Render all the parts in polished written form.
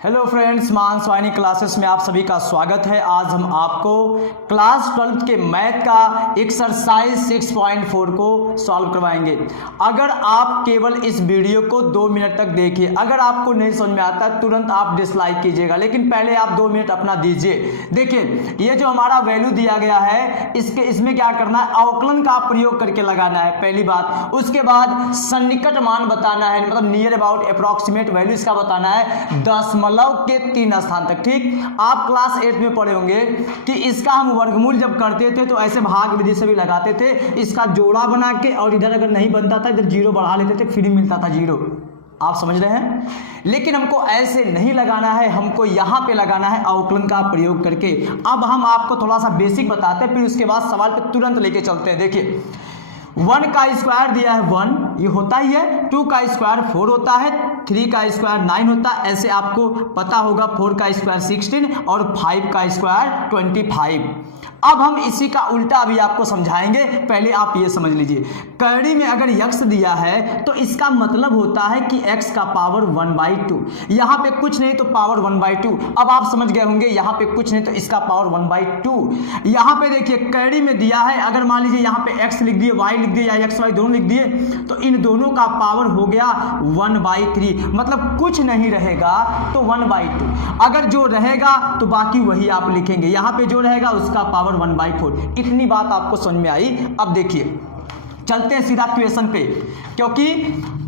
Hello friends, मान स्वाइनी classes में आप सभी का स्वागत है। आज हम आपको क्लास 12 के मैथ का एक्सरसाइज 6.4 को सॉल्व करवाएंगे। अगर आप केवल इस वीडियो को 2 मिनट तक देखिए, अगर आपको नहीं समझ में आता तुरंत आप डिसलाइक कीजिएगा, लेकिन पहले आप 2 मिनट अपना दीजिए। देखिए, ये जो हमारा वैल्यू दिया गया है इसमें क्या करना है, अवकलन का प्रयोग करके लगाना है पहली बात। उसके बाद सन्निकट मान बताना है, मतलब नियर अबाउट अप्रॉक्सीमेट वैल्यू इसका बताना है 10 के 3 स्थान तक। ठीक, आप क्लास 8 में पढ़े होंगे कि इसका हम वर्गमूल जब करते थे तो ऐसे भाग विधि से भी लगाते थे, इसका जोड़ा बना के, और इधर अगर नहीं बनता था इधर जीरो बढ़ा लेते थे, फिर मिलता था जीरो। आप समझ रहे हैं? लेकिन हमको ऐसे नहीं लगाना है, हमको यहाँ पे लगाना है अवकलन का प्रयोग करके। अब हम आपको थोड़ा सा बेसिक बताते हैं, फिर उसके बाद सवाल पे तुरंत लेके चलते हैं। देखिए, 1 का स्क्वायर दिया है 1, ये होता ही है। 2 का स्क्वायर 4 होता है, 3 का स्क्वायर 9 होता है, ऐसे आपको पता होगा। 4 का स्क्वायर 16 और 5 का स्क्वायर 25। अब हम इसी का उल्टा अभी आपको समझाएंगे, पहले आप ये समझ लीजिए। कड़ी में अगर x दिया है तो इसका मतलब होता है कि x का पावर 1/2। यहाँ पे कुछ नहीं तो पावर 1/2। अब आप समझ गए होंगे, यहाँ पे कुछ नहीं तो इसका पावर 1/2। यहाँ पे देखिए कड़ी में दिया है, अगर मान लीजिए यहाँ पे x लिख दिए, y लिख दिए या xy दोनों लिख दिए, तो इन दोनों का पावर हो गया 1/3। मतलब कुछ नहीं रहेगा तो 1/2। अगर जो रहेगा तो बाकी वही आप लिखेंगे, यहाँ पे जो रहेगा उसका पावर 1/4। इतनी बात आपको समझ में आई। अब देखिए, चलते हैं सीधा क्वेश्चन पे, क्योंकि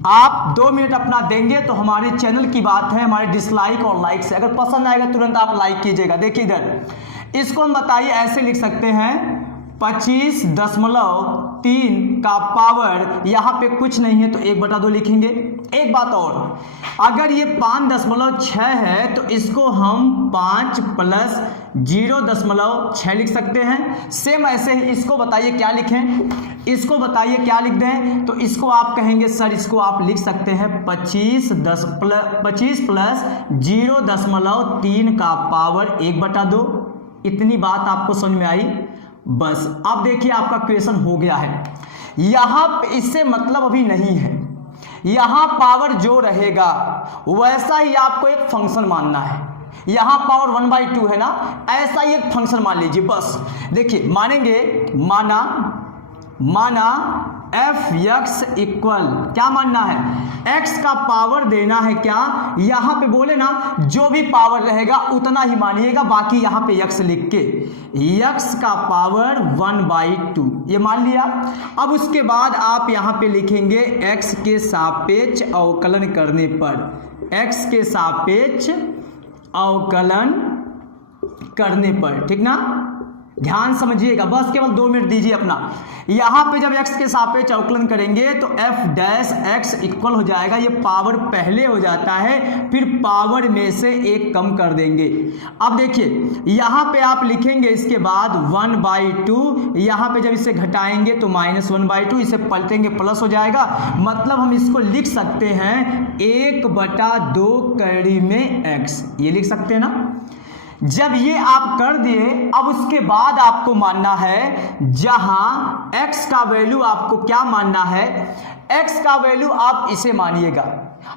आप 2 मिनट अपना देंगे तो हमारे चैनल की बात है, हमारे डिसलाइक और लाइक से। अगर पसंद आएगा तुरंत आप लाइक कीजिएगा। देखिए इधर, इसको हम बताइए ऐसे लिख सकते हैं 25.3 का पावर, यहाँ पे कुछ नहीं है तो 1/2 लिखेंगे। एक बात और, अगर ये 5.6 है तो इसको हम 5 + 0.6 लिख सकते हैं। सेम ऐसे ही इसको बताइए क्या लिखें, इसको बताइए क्या लिख दें, तो इसको आप कहेंगे सर इसको आप लिख सकते हैं 25 + 0.3 का पावर 1/2। इतनी बात आपको समझ में आई? बस अब देखिए आपका क्वेश्चन हो गया है। यहां पे इससे मतलब अभी नहीं है, यहां पावर जो रहेगा वैसा ही आपको एक फंक्शन मानना है। यहां पावर 1/2 है ना, ऐसा ही एक फंक्शन मान लीजिए। बस देखिए, मानेंगे, माना f(x) इक्वल, क्या मानना है, x का पावर देना है। क्या यहां पे बोले ना, जो भी पावर रहेगा उतना ही मानिएगा, बाकी यहां पे x लिख के x का पावर 1/2 ये मान लिया। अब उसके बाद आप यहां पे लिखेंगे x के सापेक्ष अवकलन करने पर, x के सापेक्ष अवकलन करने पर। ठीक ना, ध्यान समझिएगा, बस केवल 2 मिनट दीजिए अपना। यहां पे जब x के सापेक्ष अवकलन करेंगे तो f' इक्वल हो जाएगा, ये पावर पहले हो जाता है, फिर पावर में से 1 कम कर देंगे। अब देखिए यहां पे आप लिखेंगे इसके बाद 1/2, यहां पे जब इसे घटाएंगे तो -1/2, इसे पलटेंगे प्लस हो जाएगा। मतलब हम इसको लिख सकते हैं 1/2 कड़ी में x, ये लिख सकते हैं ना। जब ये आप कर दिए, अब उसके बाद आपको मानना है, जहां x का वैल्यू आपको क्या मानना है, x का वैल्यू आप इसे मानिएगा।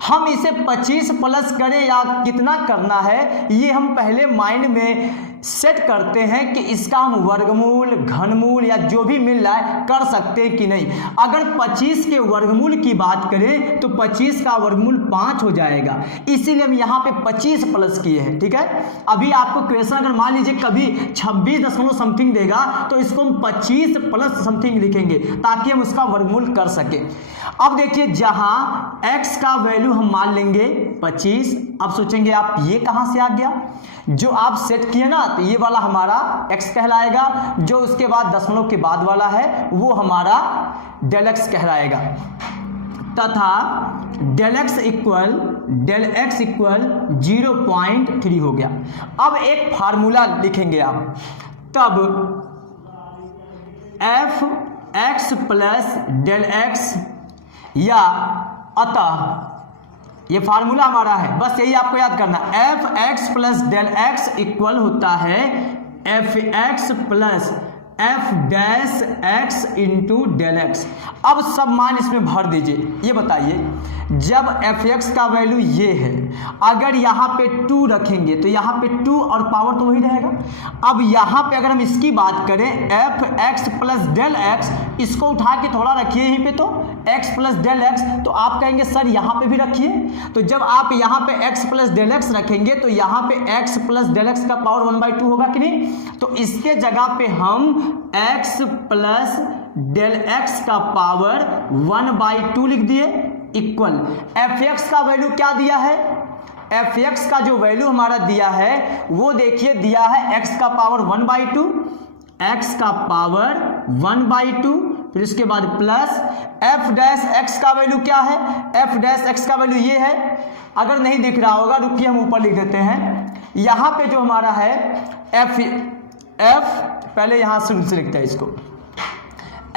हम इसे 25 प्लस करें या कितना करना है ये हम पहले माइंड में सेट करते हैं कि इसका हम वर्गमूल, घनमूल या जो भी मिल रहा है कर सकते हैं कि नहीं। अगर 25 के वर्गमूल की बात करें तो 25 का वर्गमूल 5 हो जाएगा, इसीलिए हम यहाँ पे 25 प्लस किए हैं। ठीक है, अभी आपको क्वेश्चन अगर मान लीजिए कभी 26 समथिंग देगा तो इसको हम 25 प्लस समथिंग लिखेंगे ताकि हम उसका वर्गमूल कर सके। अब देखिए, जहां x का वैल्यू हम मान लेंगे 25, अब सोचेंगे आप ये कहां से आ गया, जो आप सेट किए ना, तो ये वाला हमारा x कहलाएगा, जो उसके बाद दशमलव के बाद वाला है वो हमारा ΔX कहलाएगा, तथा ΔX इक्वल 0.3 हो गया। अब एक फार्मूला लिखेंगे आप, तब f(x) + ΔX या अतः, ये फार्मूला हमारा है, बस यही आपको याद करना, f(x) + ΔX इक्वल होता है f(x) + f' x into del x. अब सब मान इसमें भर दीजिए। ये बताइए जब एफ एक्स का वैल्यू ये है, अगर यहाँ पे 2 रखेंगे तो यहाँ पे 2 और पावर तो वही रहेगा। अब यहाँ पे अगर हम इसकी बात करें f x plus del x, इसको उठा के थोड़ा रखिए यहीं पे, तो एक्स प्लस डेल एक्स, तो आप कहेंगे सर यहाँ पे भी रखिए। तो जब आप यहाँ पे एक्स प्लस डेल एक्स रखेंगे तो यहाँ पे एक्स प्लस डेल एक्स का पावर 1/2 होगा कि नहीं। तो इसके जगह पे हम एक्स प्लस डेल एक्स का पावर 1/2 लिख दिए, इक्वल एफ एक्स का वैल्यू क्या दिया है, एफ एक्स का जो वैल्यू हमारा दिया है वो देखिए दिया है एक्स का पावर 1/2, एक्स का पावर 1/2, फिर उसके बाद प्लस एफ डैश एक्स का वैल्यू क्या है, एफ डैश एक्स का वैल्यू ये है। अगर नहीं दिख रहा होगा रुकिए हम ऊपर लिख देते हैं। यहाँ पे जो हमारा है एफ पहले यहाँ शुरू से लिखते हैं इसको,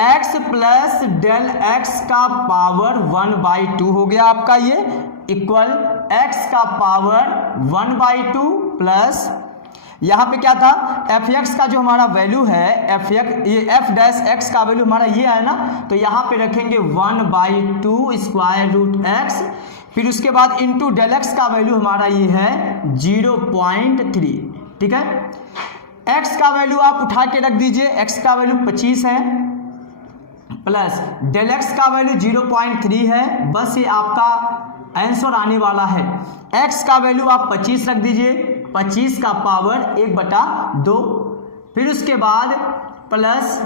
x प्लस डेल एक्स का पावर 1/2 हो गया आपका ये, इक्वल x का पावर 1/2 प्लस यहाँ पे क्या था एफ एक्स का जो हमारा वैल्यू है, ये एफ डैश एक्स का वैल्यू हमारा ये है ना, तो यहाँ पे रखेंगे 1/2 स्क्वायर रूट एक्स, फिर उसके बाद इंटू डेल एक्स का वैल्यू हमारा ये है 0.3, ठीक है। x का वैल्यू आप उठा के रख दीजिए, x का वैल्यू 25 है, प्लस डेल एक्स का वैल्यू 0.3 है, बस ये आपका आंसर आने वाला है। x का वैल्यू आप 25 रख दीजिए, 25 का पावर 1/2, फिर उसके बाद प्लस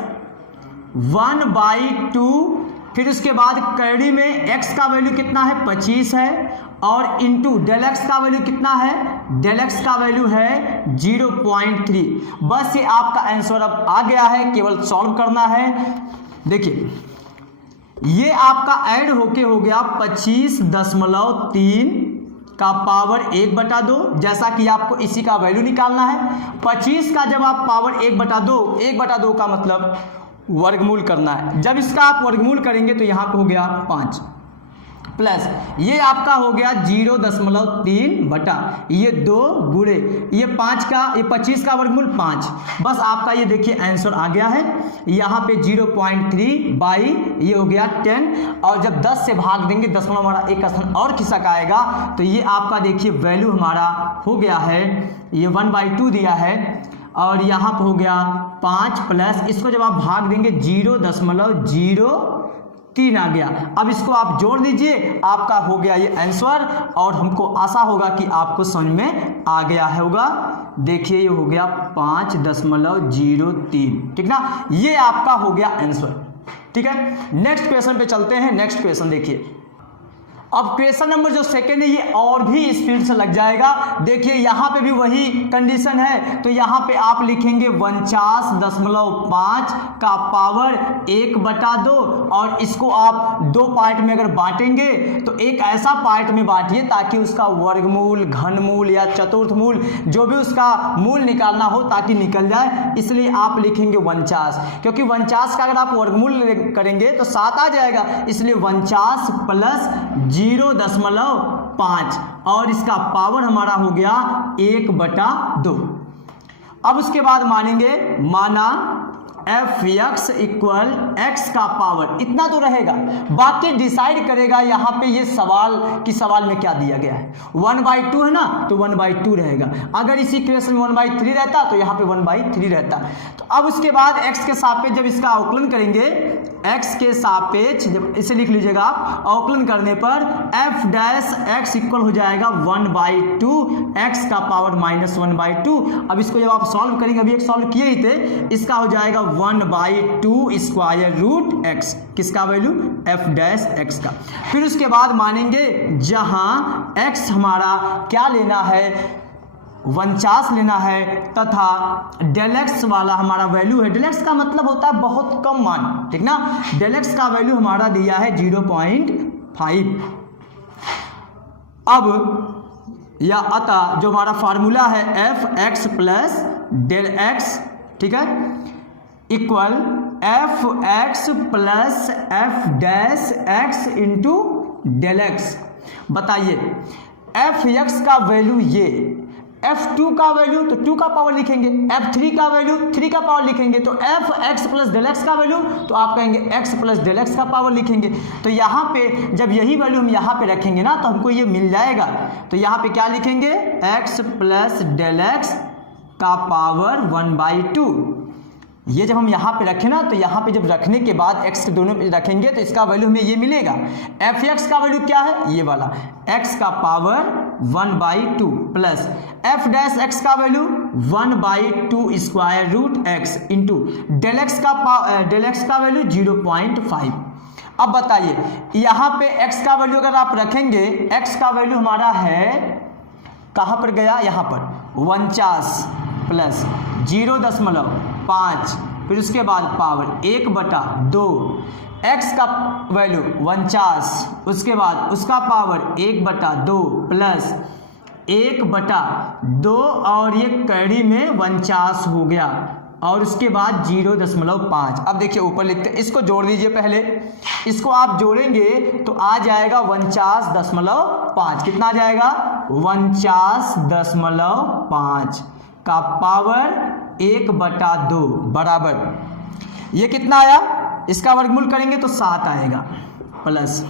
1/2, फिर उसके बाद कैरी में x का वैल्यू कितना है 25 है, और इंटू डेल एक्स का वैल्यू कितना है, डेल एक्स का वैल्यू है 0.3। बस ये आपका आंसर अब आ गया है, केवल सॉल्व करना है। देखिए ये आपका ऐड होके हो गया 25.3 का पावर 1/2, जैसा कि आपको इसी का वैल्यू निकालना है। 25 का जब आप पावर 1/2 का मतलब वर्गमूल करना है, जब इसका आप वर्गमूल करेंगे तो यहाँ पे हो गया 5, प्लस ये आपका हो गया 0.3 बटा ये 2 गुणे ये 5 का, ये 25 का वर्गमूल 5। बस आपका ये देखिए आंसर आ गया है। यहाँ पे 0.3 बाई ये हो गया 10, और जब 10 से भाग देंगे दशमलव हमारा एक स्थान और खिसक आएगा, तो ये आपका देखिए वैल्यू हमारा हो गया है, ये 1/2 दिया है, और यहाँ पे हो गया 5 प्लस इसको जब आप भाग देंगे 0.03 आ गया। अब इसको आप जोड़ दीजिए, आपका हो गया ये आंसर, और हमको आशा होगा कि आपको समझ में आ गया होगा। देखिए ये हो गया 5.03, ठीक ना, ये आपका हो गया आंसर, ठीक है। नेक्स्ट क्वेश्चन पे चलते हैं। नेक्स्ट क्वेश्चन देखिए, अब क्वेश्चन नंबर जो सेकेंड है ये और भी स्पीड से लग जाएगा। देखिए यहाँ पे भी वही कंडीशन है, तो यहाँ पे आप लिखेंगे 49.5 का पावर 1/2, और इसको आप 2 पार्ट में अगर बांटेंगे तो एक ऐसा पार्ट में बांटिए ताकि उसका वर्गमूल, घनमूल या चतुर्थमूल जो भी उसका मूल निकालना हो ताकि निकल जाए, इसलिए आप लिखेंगे 49, क्योंकि 49 का अगर आप वर्गमूल करेंगे तो 7 आ जाएगा, इसलिए 49 प्लस 0.5, और इसका पावर हमारा हो गया 1/2। अब उसके बाद मानेंगे, माना एफ एक्स इक्वल एक्स का पावर इतना तो रहेगा, बाकी डिसाइड करेगा यहाँ पे ये सवाल में क्या दिया गया है। 1/2 है ना, तो 1/2 रहेगा। अगर इसी इक्वेशन में 1/3 रहता तो यहाँ पे 1/3 रहता। तो अब उसके बाद x के सापेक्ष जब इसका अवकलन करेंगे, x के सापेक्ष जब इसे लिख लीजिएगा आप, अवकलन करने पर f डैश x इक्वल हो जाएगा 1/2 x का पावर -1/2। अब इसको जब आप सॉल्व करेंगे, अभी एक सॉल्व किए ही थे, इसका हो जाएगा 1/2 स्क्वायर रूट x, किसका वैल्यू f डैश x का। फिर उसके बाद मानेंगे जहां x हमारा क्या लेना है, 49 लेना है, तथा डेल एक्स वाला हमारा वैल्यू है, डेल एक्स का मतलब होता है बहुत कम मान, ठीक ना, डेल एक्स का वैल्यू हमारा दिया है 0.5। अब या अतः जो हमारा फार्मूला है f x plus del x, ठीक है, equal f x plus f dash x into del x. बताइए एफ एक्स का वैल्यू ये, f2 का वैल्यू तो 2 का पावर लिखेंगे, f3 का वैल्यू 3 का पावर लिखेंगे, तो fx प्लस डेल एक्स का वैल्यू तो आप कहेंगे x प्लस डेल एक्स का पावर लिखेंगे। तो यहाँ पे जब यही वैल्यू हम यहाँ पे रखेंगे ना तो हमको ये मिल जाएगा। तो यहाँ पे क्या लिखेंगे, x प्लस डेल एक्स का पावर 1/2। ये जब हम यहाँ पे रखें ना तो यहाँ पे जब रखने के बाद x के दोनों पे रखेंगे तो इसका वैल्यू हमें ये मिलेगा। fx का वैल्यू क्या है, ये वाला x का power 1/2 plus f dash x का value 1/2 square root x into del x का वैल्यू 0.5। अब बताइए यहाँ पे x का वैल्यू अगर आप रखेंगे, x का वैल्यू हमारा है कहाँ पर गया, यहाँ पर 49 प्लस 0.5, फिर उसके बाद पावर 1/2, x का वैल्यू 49, उसके बाद उसका पावर 1/2 प्लस 1/2 और ये कड़ी में 49 हो गया और उसके बाद 0.5। अब देखिए ऊपर लिखते हैं, इसको जोड़ दीजिए पहले, इसको आप जोड़ेंगे तो आ जाएगा 49.5। कितना आ जाएगा, 49.5 का पावर 1/2 बराबर ये कितना आया, इसका वर्गमूल करेंगे तो 7 आएगा, प्लस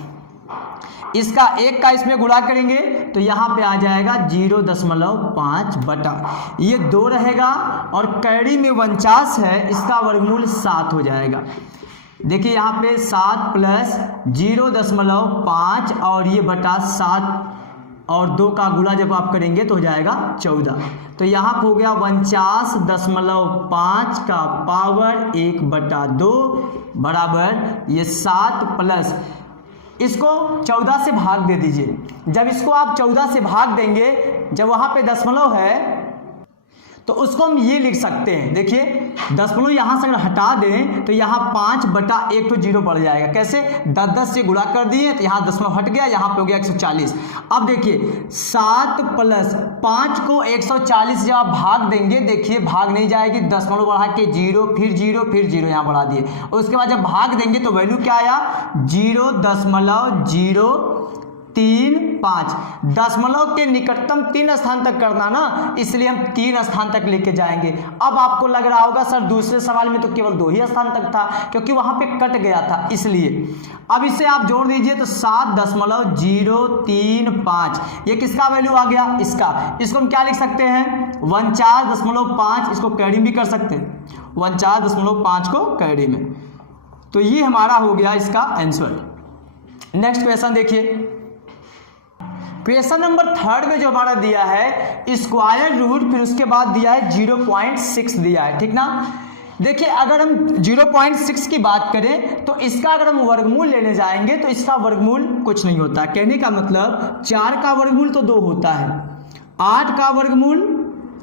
इसका 1 का इसमें गुणा करेंगे तो यहाँ पे आ जाएगा 0.5 बटा ये 2 रहेगा और कैरी में 49 है, इसका वर्गमूल 7 हो जाएगा। देखिए यहाँ पे 7 प्लस 0.5 और ये बटा 7 और 2 का गुणा जब आप करेंगे तो हो जाएगा 14। तो यहाँ पे हो गया 49.5 का पावर 1/2 बराबर ये 7 प्लस इसको 14 से भाग दे दीजिए। जब इसको आप 14 से भाग देंगे, जब वहाँ पे दशमलव है तो उसको हम ये लिख सकते हैं, देखिए दशमलव यहाँ से अगर हटा दें तो यहाँ 5/1 तो 0 बढ़ जाएगा। कैसे, 10 से गुणा कर दिए तो यहाँ दशमलव हट गया, यहाँ पे हो गया 140। अब देखिए 7 प्लस 5 को 140 जब आप भाग देंगे, देखिए भाग नहीं जाएगी, दशमलव बढ़ा के 0 फिर 0 फिर 0 यहाँ बढ़ा दिए और उसके बाद जब भाग देंगे तो वैल्यू क्या आया 0.035। दशमलव के निकटतम 3 स्थान तक करना ना, इसलिए हम 3 स्थान तक लेके जाएंगे। अब आपको लग रहा होगा सर दूसरे सवाल में तो केवल 2 ही स्थान तक था, क्योंकि वहां पे कट गया था इसलिए। अब इसे आप जोड़ दीजिए तो 7.035 ये किसका वैल्यू आ गया, इसको हम क्या लिख सकते हैं 49.5, इसको कैरी भी कर सकते हैं 49.5 को कैरी में। तो ये हमारा हो गया इसका आंसर। नेक्स्ट क्वेश्चन देखिए, क्वेश्चन नंबर 3 में जो हमारा दिया है स्क्वायर रूट, फिर उसके बाद दिया है 0.6 दिया है, ठीक ना। देखिए अगर हम 0.6 की बात करें तो इसका अगर हम वर्गमूल लेने जाएंगे तो इसका वर्गमूल कुछ नहीं होता। कहने का मतलब 4 का वर्गमूल तो 2 होता है, 8 का वर्गमूल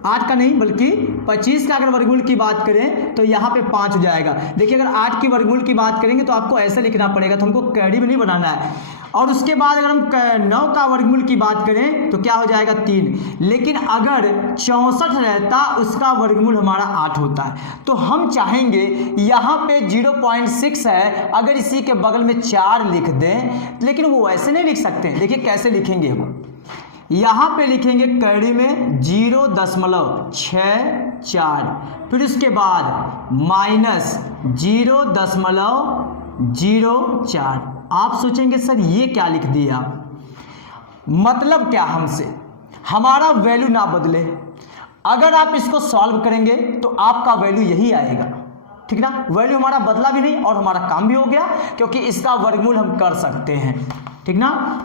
8 का नहीं बल्कि 25 का अगर वर्गमूल की बात करें तो यहाँ पे 5 हो जाएगा। देखिए अगर 8 की वर्गमूल की बात करेंगे तो आपको ऐसा लिखना पड़ेगा, तो हमको कैडी में नहीं बनाना है। और उसके बाद अगर हम 9 का वर्गमूल की बात करें तो क्या हो जाएगा 3। लेकिन अगर 64 रहता उसका वर्गमूल हमारा 8 होता है। तो हम चाहेंगे यहाँ पे 0.6 है, अगर इसी के बगल में 4 लिख दें, लेकिन वो ऐसे नहीं लिख सकते। देखिए कैसे लिखेंगे हम, यहाँ पे लिखेंगे कैडी में 0.64, फिर उसके बाद माइनस 0.04। आप सोचेंगे सर ये क्या लिख दिया आप, मतलब क्या हमसे, हमारा वैल्यू ना बदले। अगर आप इसको सॉल्व करेंगे तो आपका वैल्यू यही आएगा, ठीक ना। वैल्यू हमारा बदला भी नहीं और हमारा काम भी हो गया, क्योंकि इसका वर्गमूल हम कर सकते हैं, ठीक ना।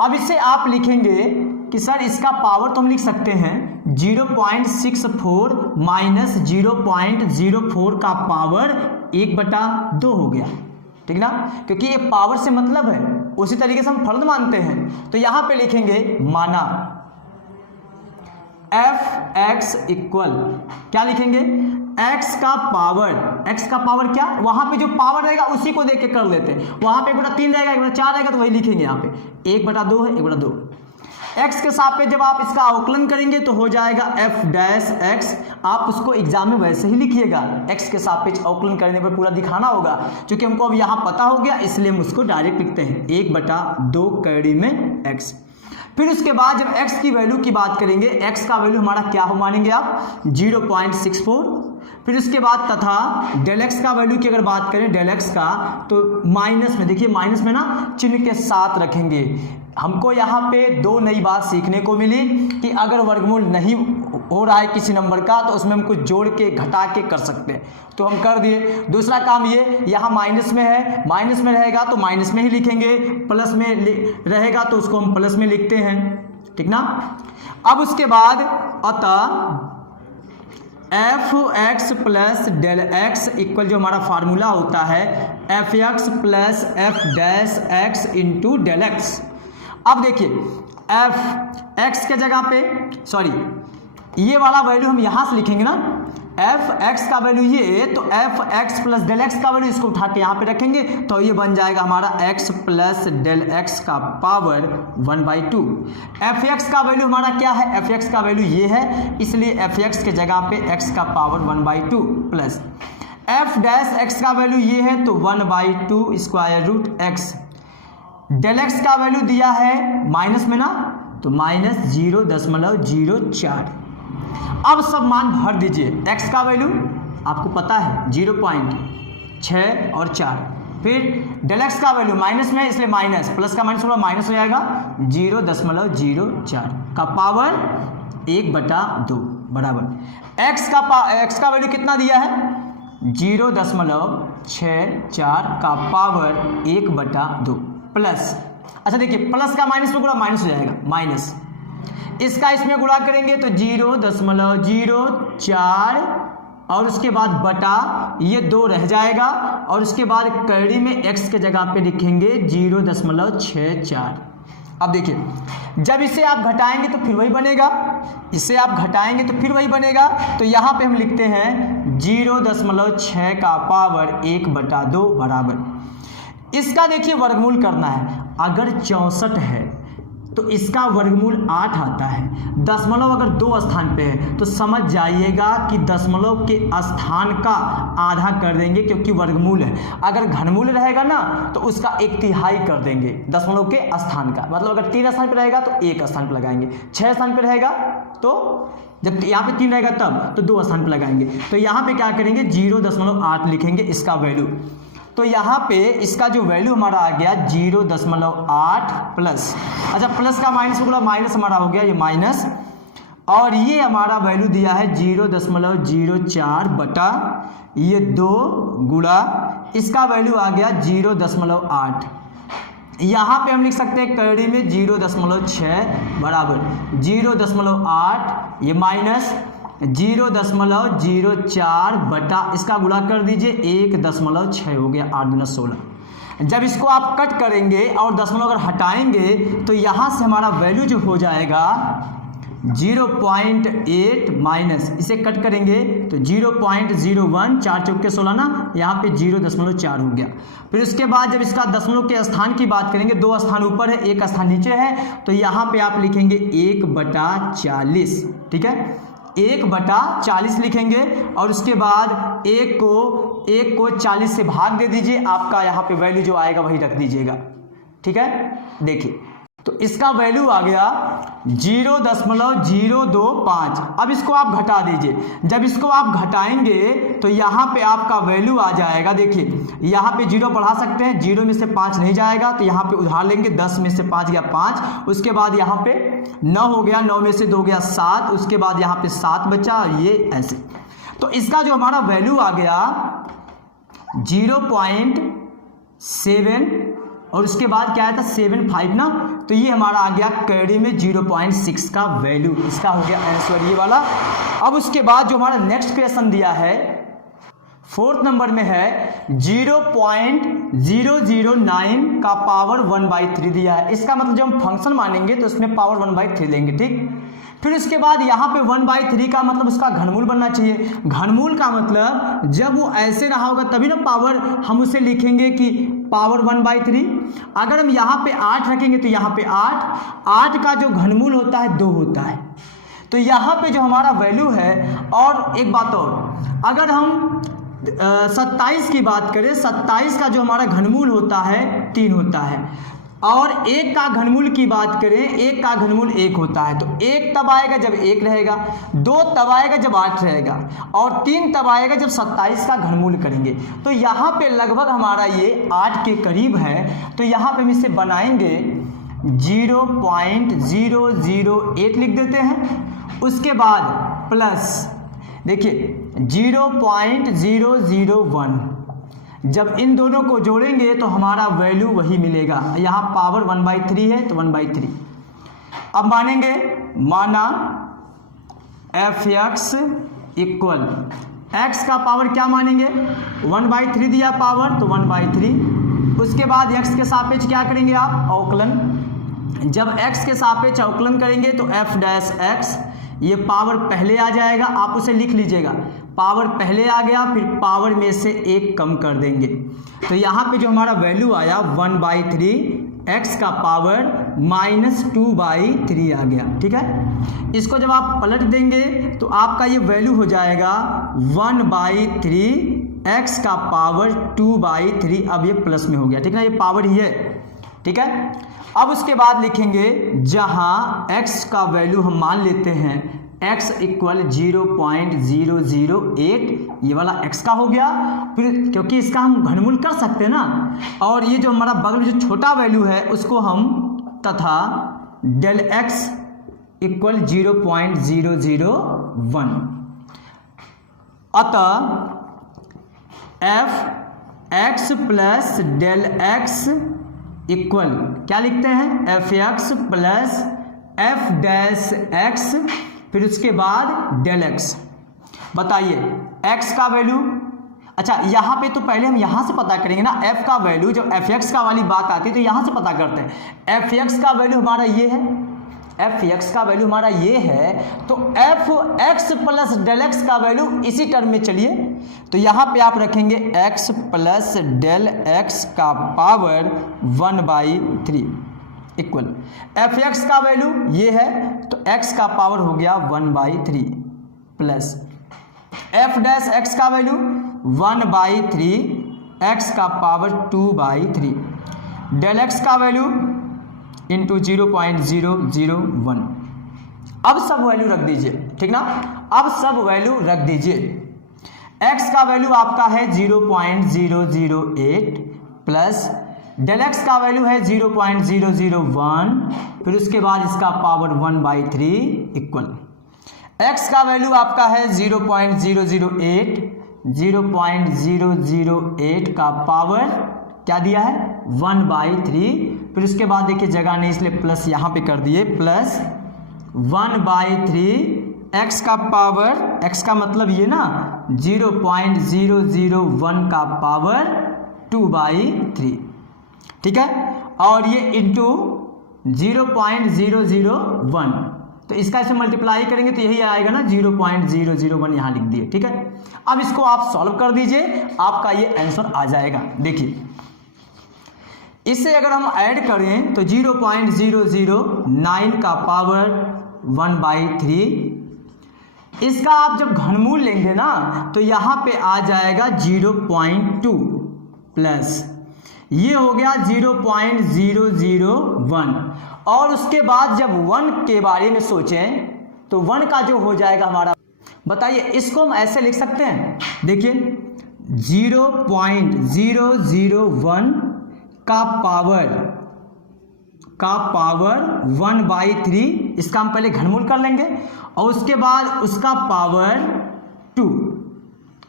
अब इसे आप लिखेंगे कि सर इसका पावर तो हम लिख सकते हैं 0.64 माइनस 0.04 का पावर 1/2 हो गया, ठीक ना, क्योंकि ये पावर से मतलब है। उसी तरीके से हम फर्द मानते हैं, तो यहां पे लिखेंगे माना f(x) इक्वल क्या लिखेंगे x का पावर क्या, वहां पे जो पावर रहेगा उसी को देख के कर लेते हैं। वहां पे 1/3 रहेगा, 1/4 रहेगा, तो वही लिखेंगे। यहाँ पे 1/2 है, 1/2 x के सापेक्ष जब आप इसका अवकलन करेंगे तो हो जाएगा f'(x). आप उसको एग्जाम में वैसे ही लिखिएगा, x के सापेक्ष अवकलन करने पर पूरा दिखाना होगा। क्योंकि हमको अब यहाँ पता हो गया इसलिए हम उसको डायरेक्ट लिखते हैं 1/2 कैडी में x। फिर उसके बाद जब x की वैल्यू की बात करेंगे, x का वैल्यू हमारा क्या हो मानेंगे आप 0.64। फिर उसके बाद तथा डेल एक्स का वैल्यू की अगर बात करें डेल एक्स का, तो माइनस में, देखिए माइनस में ना चिन्ह के साथ रखेंगे। हमको यहाँ पे दो नई बात सीखने को मिली कि अगर वर्गमूल नहीं हो रहा है किसी नंबर का तो उसमें हम कुछ जोड़ के घटा के कर सकते हैं, तो हम कर दिए। दूसरा काम ये, यहाँ माइनस में है, माइनस में रहेगा तो माइनस में ही लिखेंगे, प्लस में रहेगा तो उसको हम प्लस में लिखते हैं, ठीक ना। अब उसके बाद अतः f x plus del x equal जो हमारा फार्मूला होता है f x plus f dash x into del x. अब देखिए एफ एक्स के जगह पे, सॉरी ये वाला वैल्यू हम यहां से लिखेंगे ना, एफ एक्स का वैल्यू ये, तो f x plus del x का वैल्यू इसको उठा के यहाँ पे रखेंगे तो ये बन जाएगा हमारा एक्स प्लस डेल एक्स का पावर 1/2। एफ एक्स का वैल्यू हमारा क्या है, एफ एक्स का वैल्यू ये है, इसलिए एफ एक्स के जगह पे एक्स का power 1/2 plus f dash x का वैल्यू ये है तो 1/2 square root x. Del x का वैल्यू दिया है माइनस में ना, तो माइनस 0.04। अब सब मान भर दीजिए। x का वैल्यू आपको पता है 0.6 और 4, फिर डेल एक्स का वैल्यू माइनस में है इसलिए माइनस, प्लस का माइनस होगा माइनस हो जाएगा 0.04 का पावर 1/2 बराबर x का वैल्यू कितना दिया है 0.64 का पावर 1/2 प्लस, अच्छा देखिए प्लस का माइनस में गुणा माइनस हो जाएगा, माइनस इसका इसमें गुणा करेंगे तो 0.04 और उसके बाद बटा ये 2 रह जाएगा और उसके बाद कड़ी में x के जगह पे लिखेंगे 0.64। अब देखिए जब इसे आप घटाएंगे तो फिर वही बनेगा, इसे आप घटाएंगे तो फिर वही बनेगा, तो यहाँ पे हम लिखते हैं 0.6 का पावर 1/2 बराबर। इसका देखिए वर्गमूल करना है, अगर 64 है तो इसका वर्गमूल 8 आता है। दशमलव अगर 2 स्थान पे है तो समझ जाइएगा कि दशमलव के स्थान का आधा कर देंगे क्योंकि वर्गमूल है। अगर घनमूल रहेगा ना तो उसका 1/3 कर देंगे दशमलव के स्थान का, मतलब अगर 3 स्थान पे रहेगा तो 1 स्थान पे लगाएंगे, 6 स्थान पे रहेगा तो जब यहाँ पे 3 रहेगा तब तो 2 स्थान पे लगाएंगे। तो यहाँ पे क्या करेंगे 0.8 लिखेंगे इसका वैल्यू, तो यहाँ पे इसका जो वैल्यू हमारा आ गया 0.8 प्लस, अच्छा प्लस का माइनस हो गया, माइनस हमारा हो गया ये माइनस, और ये हमारा वैल्यू दिया है 0.04 बटा ये 2 गुणा इसका वैल्यू आ गया 0.8। यहाँ पे हम लिख सकते हैं कड़ी में 0.6 बराबर 0.8 ये माइनस 0.04 बटा इसका गुणा कर दीजिए 1.6 हो गया, 8 दूना 16। जब इसको आप कट करेंगे और दशमलव अगर हटाएंगे तो यहाँ से हमारा वैल्यू जो हो जाएगा 0.8 माइनस इसे कट करेंगे तो 0.01, 4 चौके 16 ना, यहाँ पे 0.4 हो गया। फिर उसके बाद जब इसका दशमलव के स्थान की बात करेंगे, 2 स्थान ऊपर है 1 स्थान नीचे है, तो यहाँ पे आप लिखेंगे 1/40, ठीक है 1/40 लिखेंगे और उसके बाद 1 को 40 से भाग दे दीजिए, आपका यहाँ पे वैल्यू जो आएगा वही रख दीजिएगा, ठीक है। देखिए तो इसका वैल्यू आ गया 0.025। अब इसको आप घटा दीजिए, जब इसको आप घटाएंगे तो यहाँ पे आपका वैल्यू आ जाएगा, देखिए यहाँ पे 0 बढ़ा सकते हैं, 0 में से 5 नहीं जाएगा तो यहाँ पे उधार लेंगे, 10 में से 5 गया 5, उसके बाद यहाँ पे 9 हो गया, 9 में से 2 गया 7, उसके बाद यहाँ पे 7 बचा और ये ऐसे। तो इसका जो हमारा वैल्यू आ गया 0.7 और उसके बाद क्या आया था 75 ना, तो ये हमारा आ गया कैडी में 0.6 का वैल्यू, इसका हो गया आंसर ये वाला। अब उसके बाद जो हमारा नेक्स्ट क्वेश्चन दिया है 4th नंबर में है 0.009 का पावर 1/3 दिया है। इसका मतलब जब हम फंक्शन मानेंगे तो उसमें पावर 1/3 लेंगे, ठीक। फिर उसके बाद यहाँ पे 1/3 का मतलब उसका घनमूल बनना चाहिए। घनमूल का मतलब जब वो ऐसे रहा होगा तभी ना पावर हम उसे लिखेंगे कि पावर 1/3। अगर हम यहाँ पे 8 रखेंगे तो यहाँ पे 8 का जो घनमूल होता है 2 होता है, तो यहाँ पे जो हमारा वैल्यू है। और एक बात और, अगर हम 27 की बात करें, 27 का जो हमारा घनमूल होता है 3 होता है, और 1 का घनमूल की बात करें, 1 का घनमूल 1 होता है, तो 1 तब आएगा जब 1 रहेगा, 2 तब आएगा जब 8 रहेगा, और 3 तब आएगा जब 27 का घनमूल करेंगे। तो यहाँ पे लगभग हमारा ये 8 के करीब है, तो यहाँ पे हम इसे बनाएंगे 0.008 लिख देते हैं। उसके बाद प्लस देखिए 0.001, जब इन दोनों को जोड़ेंगे तो हमारा वैल्यू वही मिलेगा। यहाँ पावर 1/3 है तो 1/3। अब मानेंगे, माना fx इक्वल x का पावर क्या मानेंगे 1/3 दिया पावर तो 1/3। उसके बाद x के सापेक्ष क्या करेंगे आप अवकलन, जब x के सापेक्ष अवकलन करेंगे तो f डैश x, ये पावर पहले आ जाएगा, आप उसे लिख लीजिएगा, पावर पहले आ गया, फिर पावर में से 1 कम कर देंगे, तो यहाँ पे जो हमारा वैल्यू आया 1/3 x का पावर -2/3 आ गया। ठीक है, इसको जब आप पलट देंगे तो आपका ये वैल्यू हो जाएगा 1/3 x का पावर 2/3। अब ये प्लस में हो गया, ठीक है, ये पावर ही है। ठीक है, अब उसके बाद लिखेंगे जहाँ x का वैल्यू हम मान लेते हैं x इक्वल 0.008, ये वाला x का हो गया, फिर क्योंकि इसका हम घनमूल कर सकते हैं ना, और ये जो हमारा बगल में जो छोटा वैल्यू है उसको हम तथा डेल x इक्वल 0.001, अतः f x plus del x equal क्या लिखते हैं f x plus f dash x, फिर उसके बाद डेल एक्स। बताइए x का वैल्यू, अच्छा यहाँ पे तो पहले हम यहाँ से पता करेंगे ना f का वैल्यू, जब एफ एक्स का वाली बात आती है तो यहाँ से पता करते हैं। एफ एक्स का वैल्यू हमारा ये है, एफ एक्स का वैल्यू हमारा ये है, तो f x plus del x का वैल्यू इसी टर्म में चलिए, तो यहाँ पे आप रखेंगे x प्लस डेल एक्स का पावर 1/3 इक्वल एफ एक्स का वैल्यू ये है, तो x का पावर हो गया 1/3 प्लस एफ डैश एक्स का वैल्यू 1/3 x का पावर 2/3 डेल एक्स का वैल्यू इंटू 0.001। अब सब वैल्यू रख दीजिए, ठीक ना, अब सब वैल्यू रख दीजिए। x का वैल्यू आपका है 0.008 प्लस डेल x का वैल्यू है 0.001, फिर उसके बाद इसका पावर 1/3 इक्वल x का वैल्यू आपका है 0.008 का पावर क्या दिया है 1/3, फिर उसके बाद देखिए जगह नहीं इसलिए प्लस यहाँ पे कर दिए, प्लस 1/3 x का पावर, x का मतलब ये ना 0.001 का पावर 2/3, ठीक है, और ये इंटू 0.001, तो इसका इसे मल्टीप्लाई करेंगे तो यही आएगा ना 0.001, यहाँ लिख दिए। ठीक है, अब इसको आप सॉल्व कर दीजिए, आपका ये आंसर आ जाएगा। देखिए इसे अगर हम ऐड करें तो 0.009 का पावर 1/3, इसका आप जब घनमूल लेंगे ना तो यहाँ पे आ जाएगा 0.2 प्लस ये हो गया 0.001, और उसके बाद जब 1 के बारे में सोचें तो 1 का जो हो जाएगा हमारा, बताइए इसको हम ऐसे लिख सकते हैं, देखिए 0.001 का पावर 1/3, इसका हम पहले घनमूल कर लेंगे और उसके बाद उसका पावर 2,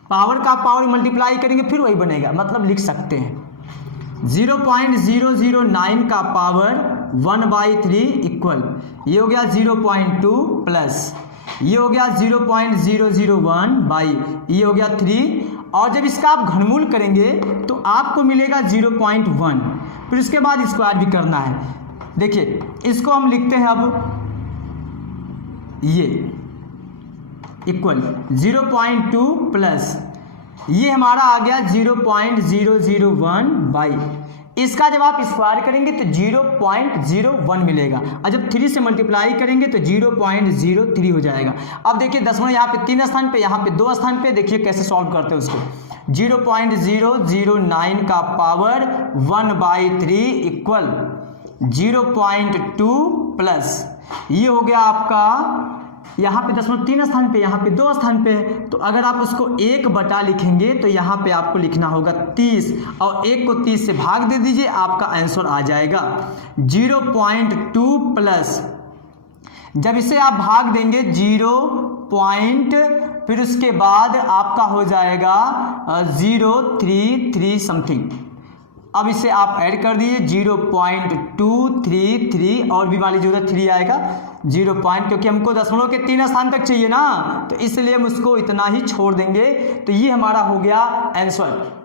पावर का पावर मल्टीप्लाई करेंगे फिर वही बनेगा, मतलब लिख सकते हैं 0.009 का पावर 1/3 इक्वल ये हो गया 0.2 प्लस ये हो गया 0.001 बाई ये हो गया 3, और जब इसका आप घनमूल करेंगे तो आपको मिलेगा 0.1, फिर उसके बाद स्क्वायर भी करना है। देखिए इसको हम लिखते हैं अब ये इक्वल 0.2 प्लस ये हमारा आ गया 0.001 बाई, इसका जब आप स्क्वायर करेंगे तो 0.01 मिलेगा, और जब 3 से मल्टीप्लाई करेंगे तो 0.03 हो जाएगा। अब देखिए दशमलव यहाँ पे 3 स्थान पे, यहाँ पे 2 स्थान पे, देखिए कैसे सॉल्व करते हैं उसको। 0.009 का पावर 1/3 इक्वल 0.2 प्लस ये हो गया आपका, यहाँ पे 0.3 स्थान पे, यहाँ पे 2 स्थान पे है, तो अगर आप उसको 1 लिखेंगे तो यहाँ पे आपको लिखना होगा 30 और 1 को 30 से भाग दे दीजिए, आपका आंसर आ जाएगा 0.2 प्लस, जब इसे आप भाग देंगे 0. फिर उसके बाद आपका हो जाएगा 033 समथिंग। अब इसे आप ऐड कर दीजिए 0.233 और भी वाली जरूरत 3 आएगा 0. क्योंकि हमको दशमलव के 3 स्थान तक चाहिए ना, तो इसलिए हम उसको इतना ही छोड़ देंगे। तो ये हमारा हो गया आंसर।